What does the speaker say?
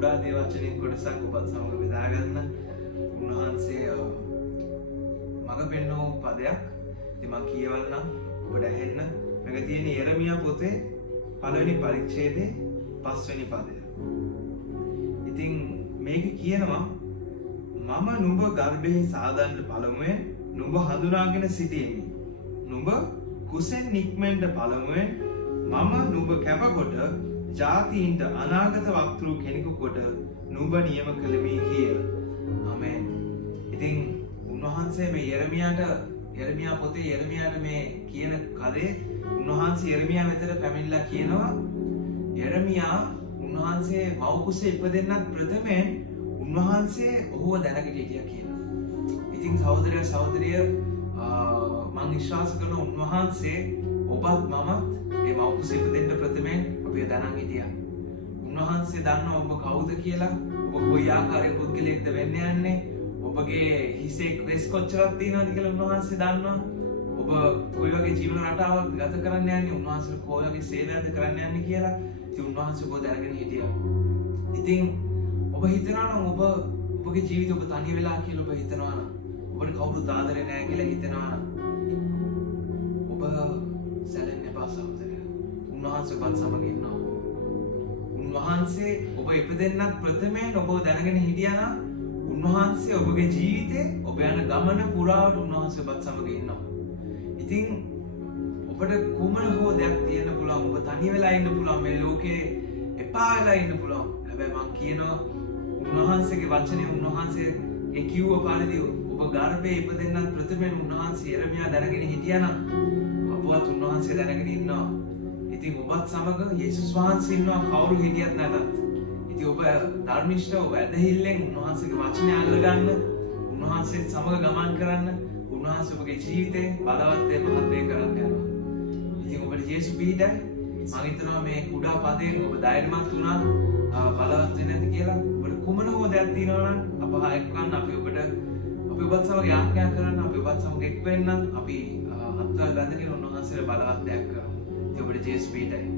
කුඩා දේ වචනින් කොටසක් ඔබත් සමග බෙදා ගන්න. උන්වහන්සේ මඟ පෙන්වූ පදයක්. ඉතින් මම කියවන්නම් ඔබට ඇහෙන්න. මේක තියෙන යෙරමියා පොතේ පළවෙනි පරිච්ඡේදයේ 5 වෙනි පදය. ඉතින් මේක කියනවා මම නුඹ ගර්භයේ සාදන්න පළමුවෙන් නුඹ හඳුනාගෙන සිටීමි. නුඹ කුසෙන් නික්මෙන්ට පළමුවෙන් මම නුඹ කැපකොට ජාතීන්ට අනාගත වක්තෘ කෙනෙකු කොට නුඹ නියම කළෙමි කිය. ආමෙන්. ඉතින් උන්වහන්සේ මේ යෙරමියා පොතේ යෙරමියාට මේ කියන කදේ උන්වහන්සේ යෙරමියා මෙතන පැමිණලා කියනවා යෙරමියා උන්වහන්සේ මව් කුසේ ඉපදෙන්නත් ප්‍රථමයෙන් උන්වහන්සේ ඔහුව දැනගෙන හිටියා කියලා. ඉතින් සහෝදරයා සහෝදරිය මම විශ්වාස කරන උන්වහන්සේ ඔබත් මමත් මේ මව් කුසේ ඉපදෙන්න ප්‍රථමයෙන් අපි දැනන් හිටියා. උන්වහන්සේ දන්නවා ඔබ කවුද කියලා, ඔබ කොයි ආකාරයේ පුද්ගලයෙක්ද වෙන්න යන්නේ, ඔබගේ හිසේ ක්‍රෙස් කොච්චරක් තියෙනවද කියලා උන්වහන්සේ දන්නවා. ඔබ කොයි වගේ ජීවන රටාවක් ගත කරන්න යන්නේ, උන්වහන්සේ කොයි වගේ සේවයක්ද කරන්න යන්නේ කියලා ඉතින් උන්වහන්සේ ඔබ දැනගෙන හිටියා. ඉතින් ඔබ හිතනවා නම් ඔබගේ ජීවිතේ ඔබ තනි වෙලා කියලා ඔබ හිතනවා නම්, ඔබට කවුරුත් ආදරේ නැහැ කියලා හිතනවා නම් ඔබ සැලෙන්න එපා සහෝදරයා. උන්වහන්සේ ඔබත් සමග ඉන්නවා. උන්වහන්සේ ඔබ ඉපදෙන්නත් ප්‍රථමයෙන් ඔබව දැනගෙන හිටියා නම් උන්වහන්සේ ඔබගේ ජීවිතේ ඔබ යන ගමන පුරාවට උන්වහන්සේ ඔබත් සමග ඉන්නවා. ඉතින් ඔබට කොමන හෝ දෙයක් තියෙන්න පුළුවන්, ඔබ තනි වෙලා ඉන්න පුළුවන්, මේ ලෝකේ එපා වෙලා ඉන්න පුළුවන්. හැබැයි මම කියනවා උන්වහන්සේගේ වචනේ උන්වහන්සේ ඒ කිව්ව පරිදි ඔබ ගර්භයේ ඉපදෙන්නත් ප්‍රථමයෙන් උන්වහන්සේ යෙරමියා දැනගෙන හිටියා නම් අපවත් උන්වහන්සේ දැනගෙන ඉන්නවා. ඉතින් ඔබත් සමග යේසුස් වහන්සේ ඉන්නවා කවුරු හිටියත් නැතත්. ඉතින් ඔබ ධර්මිෂ්ඨ ඔබ ඇදහිල්ලෙන් උන්වහන්සේගේ වචනය අල්ලගන්න, උන්වහන්සේත් සමග ගමන් කරන්න, උන්වහන්සේ ඔබගේ ජීවිතේ බලවත් දේ මහත් දේ කරන්න යනවා. ඉතින් ඔබට යේසුස් පිහිටයි. මම හිතනවා මේ කුඩා පදයෙන් ඔබ ධෛර්යමත් වුණා, බලවත් වෙන්නේ නැති කියලා. ඔබට කුමන හෝ දෙයක් තියෙනවා නම් අප එක්කන් අපි ඔබට ඔබත් සමග යාඥා කරන්න, අපි ඔබත් සමග එක් වෙන්න, අපි අත්වල බැඳගෙන උන්වහන්සේට බලවත් දෙයක් කරමු. ඉතින් ඔබට යේසුස් පිහිටයි.